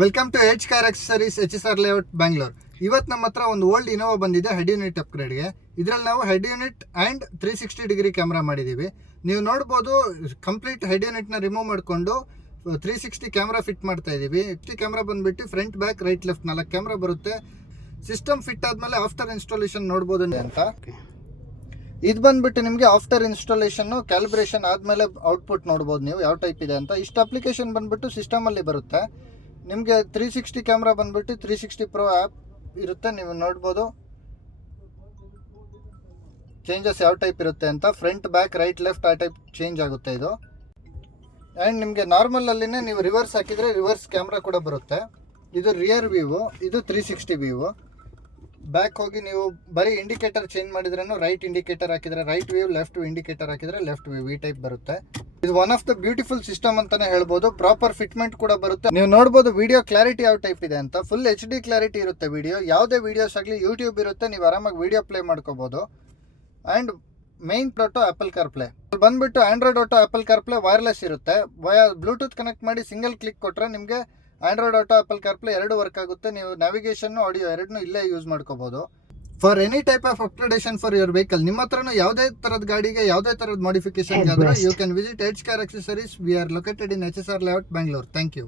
Welcome to H car accessories HSR layout Bangalore. ಇವತ್ತು ನಮ್ಮ ಹತ್ರ ಒಂದು ಓಲ್ಡ್ ಇನೋವಾ ಬಂದಿದೆ ಹೆಡ್ ಯೂನಿಟ್ ಅಪ್ಗ್ರೇಡ್ಗೆ. ಇದರಲ್ಲಿ ನಾವು head unit and 360 degree camera ಮಾಡಿದ್ದೀವಿ. ನೀವು ನೋಡ್ಬೋದು, ಕಂಪ್ಲೀಟ್ ಹೆಡ್ ಯೂನಿಟ್ನ ರಿಮೂವ್ ಮಾಡಿಕೊಂಡು 360 ಕ್ಯಾಮ್ರಾ ಫಿಟ್ ಮಾಡ್ತಾ ಇದ್ದೀವಿ. ಕ್ಯಾಮ್ರಾ ಬಂದುಬಿಟ್ಟು front back right left 4 camera ಬರುತ್ತೆ. ಸಿಸ್ಟಮ್ ಫಿಟ್ ಆದಮೇಲೆ ಆಫ್ಟರ್ ಇನ್ಸ್ಟಾಲೇಷನ್ ನೋಡ್ಬೋದು ಅಂತ. ಇದು ಬಂದ್ಬಿಟ್ಟು ನಿಮಗೆ ಆಫ್ಟರ್ ಇನ್ಸ್ಟಾಲೇಷನ್ನು ಕ್ಯಾಲಿಬ್ರೇಷನ್ ಆದಮೇಲೆ ಔಟ್ಪುಟ್ ನೋಡ್ಬೋದು ನೀವು ಯಾವ ಟೈಪ್ ಇದೆ ಅಂತ. ಇಷ್ಟು ಅಪ್ಲಿಕೇಶನ್ ಬಂದ್ಬಿಟ್ಟು ಸಿಸ್ಟಮಲ್ಲಿ ಬರುತ್ತೆ. ನಿಮಗೆ 360 ಕ್ಯಾಮ್ರಾ ಬಂದ್ಬಿಟ್ಟು 360 Pro ಆ್ಯಪ್ ಇರುತ್ತೆ. ನೀವು ನೋಡ್ಬೋದು ಚೇಂಜಸ್ ಯಾವ ಟೈಪ್ ಇರುತ್ತೆ ಅಂತ. ಫ್ರಂಟ್ ಬ್ಯಾಕ್ ರೈಟ್ ಲೆಫ್ಟ್ ಆ ಟೈಪ್ ಚೇಂಜ್ ಆಗುತ್ತೆ ಇದು. ಆ್ಯಂಡ್ ನಿಮಗೆ ನಾರ್ಮಲಲ್ಲಿನೇ ನೀವು ರಿವರ್ಸ್ ಹಾಕಿದರೆ ರಿವರ್ಸ್ ಕ್ಯಾಮ್ರಾ ಕೂಡ ಬರುತ್ತೆ. ಇದು ರಿಯರ್ ವ್ಯೂ, ಇದು 360 ವ್ಯೂ. ಬ್ಯಾಕ್ ಹೋಗಿ ನೀವು ಬರೀ ಇಂಡಿಕೇಟರ್ ಚೇಂಜ್ ಮಾಡಿದ್ರೂ ರೈಟ್ ಇಂಡಿಕೇಟರ್ ಹಾಕಿದರೆ ರೈಟ್ ವ್ಯೂ, ಲೆಫ್ಟ್ ಇಂಡಿಕೇಟರ್ ಹಾಕಿದರೆ ಲೆಫ್ಟ್ ವ್ಯೂ, ಈ ಟೈಪ್ ಬರುತ್ತೆ. ಇದು one of the beautiful system ಅಂತಾನೆ ಹೇಳ್ಬೋದು. ಪ್ರಾಪರ್ ಫಿಟ್ಮೆಂಟ್ ಕೂಡ ಬರುತ್ತೆ. ನೀವು ನೋಡ್ಬೋದು ವಿಡಿಯೋ ಕ್ಲಾರಿಟಿ ಯಾವ ಟೈಪ್ ಇದೆ ಅಂತ. ಫುಲ್ HD ಕ್ಲಾರಿಟಿ ಇರುತ್ತೆ ವಿಡಿಯೋ. ಯಾವುದೇ ವಿಡಿಯೋಸ್ ಆಗಲಿ ಯೂಟ್ಯೂಬ್ ಇರುತ್ತೆ, ನೀವು ಆರಾಮಾಗಿ ವಿಡಿಯೋ ಪ್ಲೇ ಮಾಡ್ಕೋಬೋದು. And main proto Apple CarPlay ಬಂದ್ಬಿಟ್ಟು Android auto Apple CarPlay wireless ಇರುತ್ತೆ. ಬ್ಲೂಟೂತ್ ಕನೆಕ್ಟ್ ಮಾಡಿ ಸಿಂಗಲ್ ಕ್ಲಿಕ್ ಕೊಟ್ಟರೆ ನಿಮಗೆ Android auto Apple CarPlay ಎರಡು ವರ್ಕ್ ಆಗುತ್ತೆ. ನೀವು ನ್ಯಾವಿಗೇಷನ್ ಆಡಿಯೋ ಎರಡನ್ನೂ ಇಲ್ಲೇ ಯೂಸ್ ಮಾಡ್ಕೋಬೋದು. For any type of upgradation for your vehicle, ನಿಮ್ಮ ಹತ್ರನೂ ಯಾವುದೇ ಥರದ ಗಾಡಿಗೆ ಯಾವುದೇ ಥರದ ಮಾಡಿಫಿಕೇಶನ್ ಆದರೂ you can visit H car accessories. We are located in HSR layout Bangalore. Thank you.